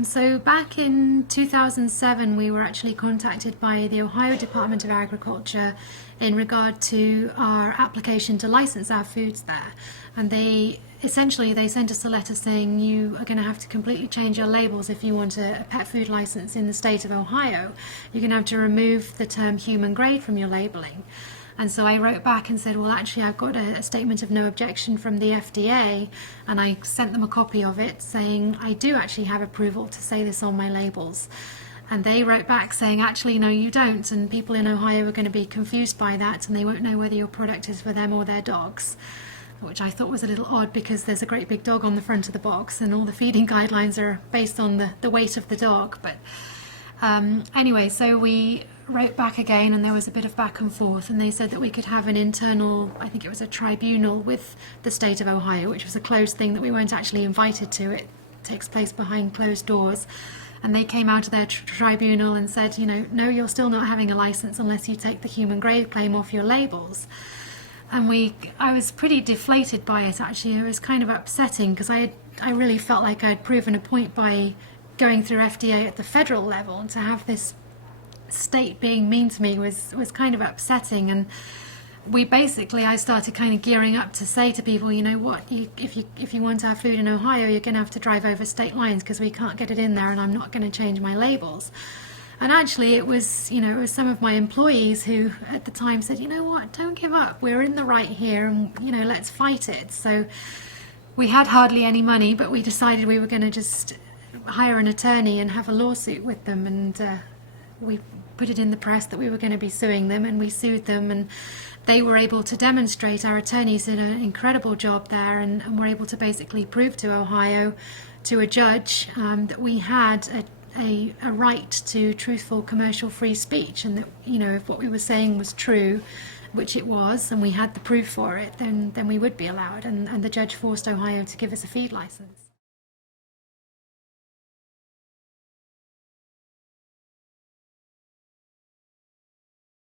So back in 2007, we were actually contacted by the Ohio Department of Agriculture in regard to our application to license our foods there. And they sent us a letter saying you are going to have to completely change your labels if you want a pet food license in the state of Ohio. You're going to have to remove the term human grade from your labeling. And so I wrote back and said, well, actually, I've got a statement of no objection from the FDA, and I sent them a copy of it saying I do actually have approval to say this on my labels. And they wrote back saying, actually, no, you don't, and people in Ohio are going to be confused by that, and they won't know whether your product is for them or their dogs, which I thought was a little odd because there's a great big dog on the front of the box, and all the feeding guidelines are based on the weight of the dog. But anyway, so we wrote back again, and there was a bit of back and forth, and they said that we could have an internal, I think it was a tribunal with the state of Ohio, which was a closed thing that we weren't actually invited to. It takes place behind closed doors. And they came out of their tribunal and said, no, you're still not having a license unless you take the human grade claim off your labels. And I was pretty deflated by it, actually. It was kind of upsetting because I really felt like I'd proven a point by going through FDA at the federal level, and to have this state being mean to me was kind of upsetting. And I started kind of gearing up to say to people, you know what, if you want our food in Ohio, you're going to have to drive over state lines because we can't get it in there, and I'm not going to change my labels. And actually it was some of my employees who at the time said, you know what, don't give up, we're in the right here, and let's fight it. So we had hardly any money, but we decided we were going to just hire an attorney and have a lawsuit with them, and we put it in the press that we were going to be suing them, and we sued them, and they were able to demonstrate, our attorneys did an incredible job there, and were able to basically prove to Ohio, to a judge, that we had a right to truthful commercial free speech, and that if what we were saying was true, which it was, and we had the proof for it, then we would be allowed, and the judge forced Ohio to give us a feed license.